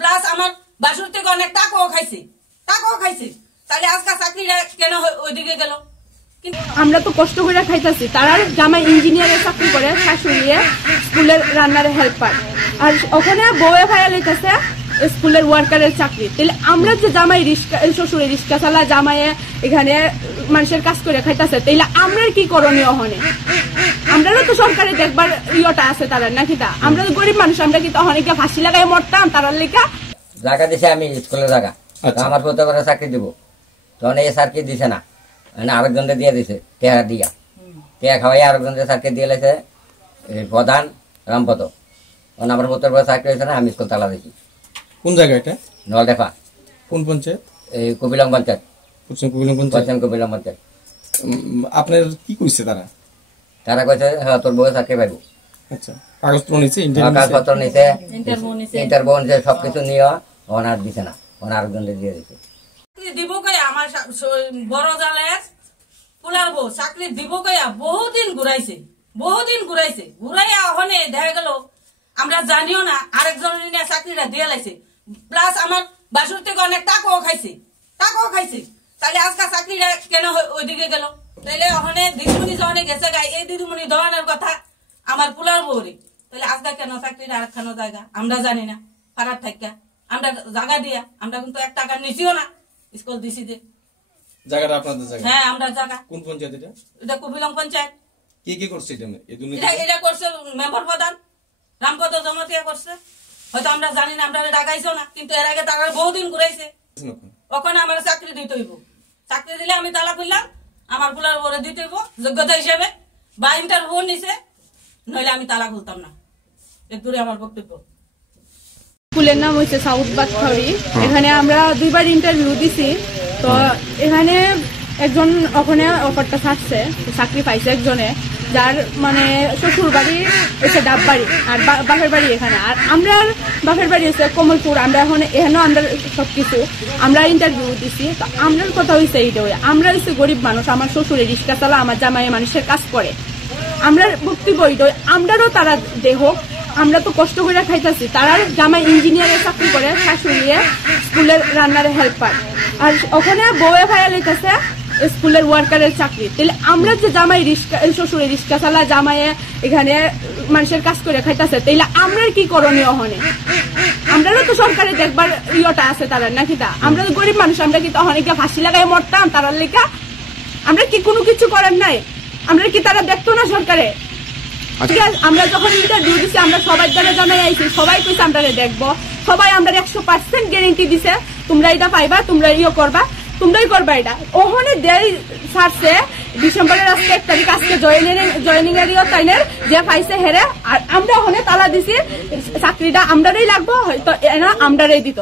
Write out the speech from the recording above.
Plus আমার বাসুর থেকে অনেক টাকাও খাইছে তাহলে আজকে চাকরিটা কেন ওইদিকে গেল? আমরা তো কষ্ট করে খাইতেছি, তারা জামাই ইঞ্জিনিয়ারের চাকরি করে, শাশুড়িয়ে স্কুলের রান্নারে হেল্পার, আর ওখানে বউয়ে ভাইয়া লইতেছে স্কুলের ওয়ার্কারের চাকরি। তাহলে আমরা যে জামাই শ্বশুরে রিক্সা চালা, জামাইয়ে এখানে মানুষের কাজ করে খাইতেছে, তাইলে আমরা কি করণীয় হনে? আমরাও তো সরকারি দেখবার ইয়েটা আছে তারা নাকি? তা আমরা তো গরিব মানুষ, আমরা কি তখন ফাঁসি লাগাই মরতাম তারার লেখা? জায়গা দিছে আমি স্কুলের জায়গা, আমার পথে করে চাকরি দিব, তখন এই চাকরি দিছে না, আরেকজনকে দিয়ে দিছে টেহা দিয়া, টেহা খাওয়াই আরেকজনকে চাকরি দিয়ে লেছে প্রধান রামপদ। আমার পথের পরে চাকরি হয়েছে না, আমি স্কুল তালা দিছি। কোন জায়গা এটা? নলদেফা। কোন পঞ্চায়েত? এই কপিলং পঞ্চায়েত। কপিলং পঞ্চায়েত। আপনার কি কইছে তারা? তারা কইছে হ্যাঁ তোর বউ চাকরি পাইব। আচ্ছা, কাগজপত্র নিছে, কাগজপত্র নিছে, ইন্টারভিউ নিছে, সবকিছু নিয়ে ওনার দিছে না, ওনার আরেকজনকে দিয়ে দিছে। দিব কয়া আমার বড় জালের পুলার বউ চাকরি দিব কয়া বহুদিন ঘুরাইছে, ঘুরাইয়া ওখানে দেখা গেল আমরা জানিও না আরেকজনের নিয়ে চাকরিটা দিয়ে লাইছে, প্লাস আমার বাসুর থেকে অনেক টাকাও খাইছে তাহলে আজকে চাকরিটা কেন ওইদিকে গেল? তাইলে ওখানে দিদিমণি যখন গেছে গাই, এই দিদিমণি ধরনের কথা আমার পুলার বউরে, তাহলে আজকে কেন চাকরিটা আরেকখানো জায়গা আমরা জানি না, পাড়ার থাকা আমরা জায়গা দিয়া আমরা কিন্তু 1 টাকা নিচিও না, স্কুল দিছি যে জায়গাটা আপনাদের জায়গা। হ্যাঁ আমরা জায়গা। কোন পঞ্চায়েত এটা? এটা কপিলং পঞ্চায়েত। কি করছে এটা করছে মেম্বার প্রধান রামপদ জমাতিয়া করছে, হয়তো আমরা জানি না, আমরা ডাকাইছো না, কিন্তু এর আগে তারা বহুদিন ঘুরাইছে। ওখানে আমার চাকরি দিতে হইব, চাকরি দিলে আমি তালা খুললাম, আমার পুলার বরে দিতে হইব যোগ্যতা হিসেবে, বা ইন্টারভিউ নিছে, নইলে আমি তালা খুলতাম না। এর দূরে আমার বক্তব্য। স্কুলের নাম হচ্ছে সাউথ বাতখাউরি। এখানে আমরা 2বার ইন্টারভিউ দিছি, তো এখানে একজন ওখানে অফারটা ছাড়ছে, চাকরি পাইছে একজনে, যার মানে শ্বশুর বাড়ি হচ্ছে ডাববাড়ি আর বাপের বাড়ি এখানে, আর আমরা বাপের বাড়ি হচ্ছে কমলপুর। আমরা এখানেও আমরা সবকিছু আমরা ইন্টারভিউ দিছি। তো আমরার কথা হয়েছে এইটা, আমরা হচ্ছে গরিব মানুষ, আমার শ্বশুরে রিক্সা চালা, আমার জামাই মানুষের কাজ করে, আমরা বক্তব্য এইটা, আমরারও তারা দেহ, আমরা তো কষ্ট করে খাইতেছি, তারা জামাই ইঞ্জিনিয়ারের চাকরি করে, শাশুড়িয়ে স্কুলের রান্নারে হেল্পার, আর ওখানে বউয়ে ভাইয়া লইতেছে স্কুলের ওয়ার্কারের চাকরি। তাহলে আমরা যে জামাই শ্বশুরে রিক্সা চালা, জামাইয়ে এখানে মানুষের কাজ করে খাইতেছে, তাইলে আমরা কি করণীয় হনে? আমরাও তো সরকারি দেখবার ইয়েটা আছে তারা নাকি? তা আমরা তো গরিব মানুষ, আমরা কি তখন ফাঁসি লাগাই মরতাম তারার লেখা? আমরা কি কোনো কিছু করার নাই? আমরা কি তারা দেখতো না সরকারে? ঠিক আছে, আমরা যখন ইন্টারভিউ দিছি আমরা সবাই দ্বারা জানাই আইছি, সবাই কইছে আমরা দেখবো, সবাই আমরা 100% গ্যারেন্টি দিছে তোমরা এটা পাইবা, তোমরা করবা, তোমরাই করবা এটা। ওখানে দেয় ছাড়ছে ডিসেম্বরের আজকে 1 তারিখ, আজকে জয়েনিং এর তাইনের যে পাইছে হেরে, আর আমরা ওখানে তালা দিছি চাকরিটা আমরারই লাগবো, হয়তো এনা আমরারই দিত।